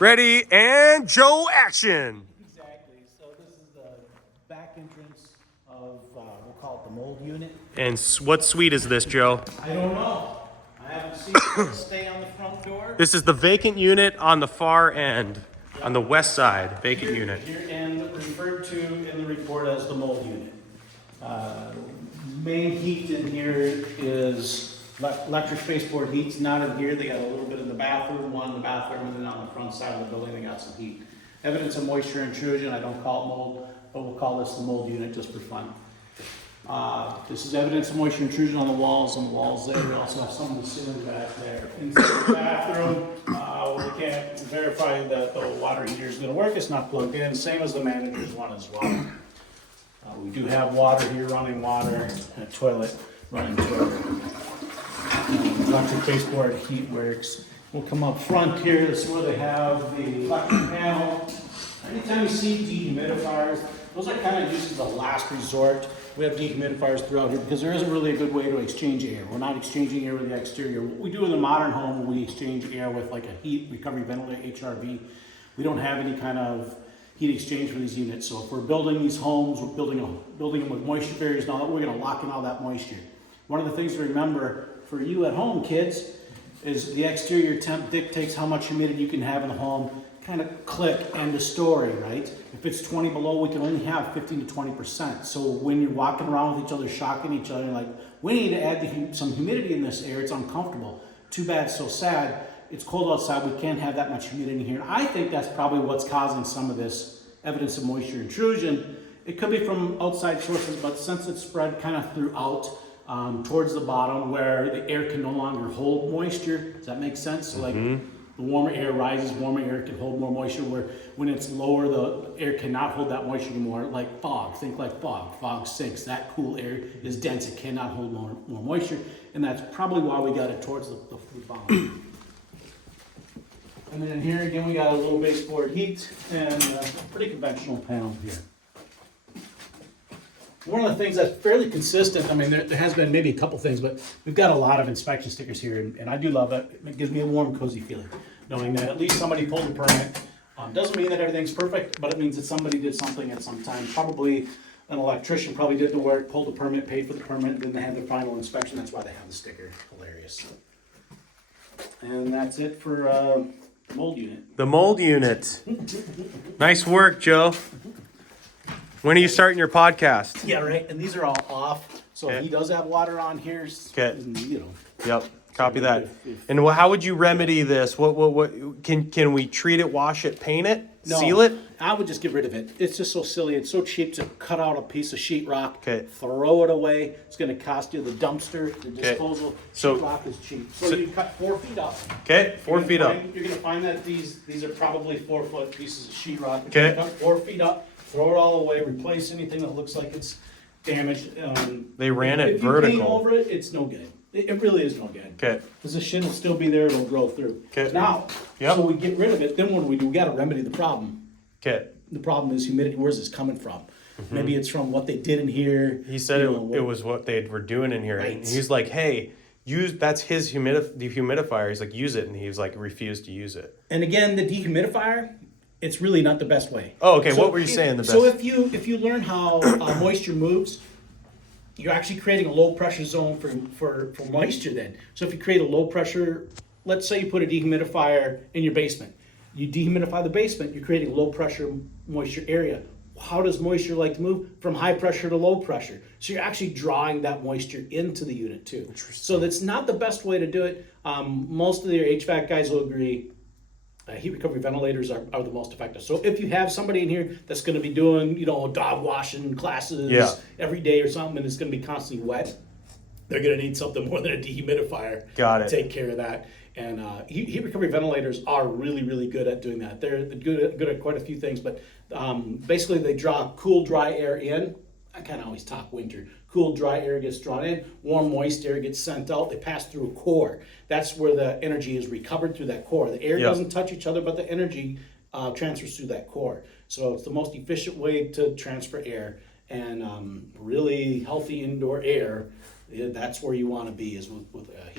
Ready, and Joe, action. Exactly. So this is the back entrance of, we'll call it the mold unit. And what suite is this, Joe? I don't know. I haven't seen it stay on the front door. This is the vacant unit on the far end, on the west side, vacant unit. Here and referred to in the report as the mold unit. Main heat in here is electric baseboard heat's not in here. They got a little bit in the bathroom, one in the bathroom, and then on the front side of the building they got some heat. Evidence of moisture intrusion. I don't call it mold, but we'll call this the mold unit just for fun. This is evidence of moisture intrusion on the walls there. We also have some of the ceiling back there. Inside the bathroom, we can't verify that the water heater is going to work. It's not plugged in, same as the manager's one as well. We do have water here, running water, and a toilet, running toilet. Electric baseboard heat works. We'll come up front here. This is where they have the electric panel. Anytime you see dehumidifiers, those are kind of used as a last resort. We have dehumidifiers throughout here because there isn't really a good way to exchange air. We're not exchanging air with the exterior. What we do in the modern home, we exchange air with like a heat recovery ventilator, HRV. We don't have any kind of heat exchange for these units. So if we're building these homes, we're building them with moisture barriers and all that, we're going to lock in all that moisture. One of the things to remember for you at home, kids, is the exterior temp dictates how much humidity you can have in the home. Kind of click, end of story, right? If it's 20 below, we can only have 15 to 20%. So when you're walking around with each other, shocking each other, like, we need to add some humidity in this air, it's uncomfortable. Too bad, so sad. It's cold outside, we can't have that much humidity in here. And I think that's probably what's causing some of this evidence of moisture intrusion. It could be from outside sources, but since it's spread kind of throughout, towards the bottom where the air can no longer hold moisture, does that make sense? So like, the warmer air rises, warmer air can hold more moisture, where when it's lower, the air cannot hold that moisture anymore, like fog. Think like fog. Fog sinks. That cool air is dense. It cannot hold more moisture, and that's probably why we got it towards the bottom. And then here again, we got a little baseboard heat and a pretty conventional panel here. One of the things that's fairly consistent, I mean, there has been maybe a couple things, but we've got a lot of inspection stickers here, and I do love it. It gives me a warm, cozy feeling, knowing that at least somebody pulled a permit. Doesn't mean that everything's perfect, but it means that somebody did something at some time. Probably an electrician probably did the work, pulled a permit, paid for the permit, then they had their final inspection. That's why they have the sticker. Hilarious. And that's it for the mold unit. The mold unit. Nice work, Joe. When are you starting your podcast? Yeah, right. And these are all off. So Okay. he does have water on here. Okay. You know. Yep. Copy that. And how would you remedy this? What can we treat it, wash it, paint it, seal it? I would just get rid of it. It's just so silly. It's so cheap to cut out a piece of sheetrock, Okay. throw it away. It's going to cost you the dumpster, the disposal. So- sheetrock is cheap. So you cut 4 feet up. Okay, 4 feet up. You're going to find that these are probably 4-foot pieces of sheetrock. Okay. Cut 4 feet up, throw it all away, replace anything that looks like it's damaged. They ran it if you vertical. paint over it, it's no good. It really is no good. Okay. Because the shit will still be there, it'll grow through. Okay. Now, Yep. so we get rid of it, then what do? We gotta remedy the problem. Okay. The problem is humidity, where's this coming from? Maybe it's from what they did in here. He said you know, it was what they were doing in here. Right. And he's like, hey, that's his dehumidifier. He's like, use it. And he's like, refused to use it. And again, the dehumidifier, it's really not the best way. Oh, okay. What were you saying the best? So if you learn how moisture moves, you're actually creating a low pressure zone for moisture then. So if you create a low pressure, let's say you put a dehumidifier in your basement. You dehumidify the basement, you're creating a low pressure moisture area. How does moisture like to move? From high pressure to low pressure. So you're actually drawing that moisture into the unit too. So that's not the best way to do it. Most of your HVAC guys will agree. Heat recovery ventilators are the most effective. So if you have somebody in here that's going to be doing, dog washing classes every day or something, and it's going to be constantly wet, they're going to need something more than a dehumidifier Got it. to take care of that. And heat recovery ventilators are really, really good at doing that. They're good at quite a few things, but basically they draw cool, dry air in. I kind of always talk winter. Cool, dry air gets drawn in. Warm, moist air gets sent out. They pass through a core. That's where the energy is recovered through that core. The air doesn't touch each other, but the energy transfers through that core. So it's the most efficient way to transfer air. And really healthy indoor air, that's where you want to be, is with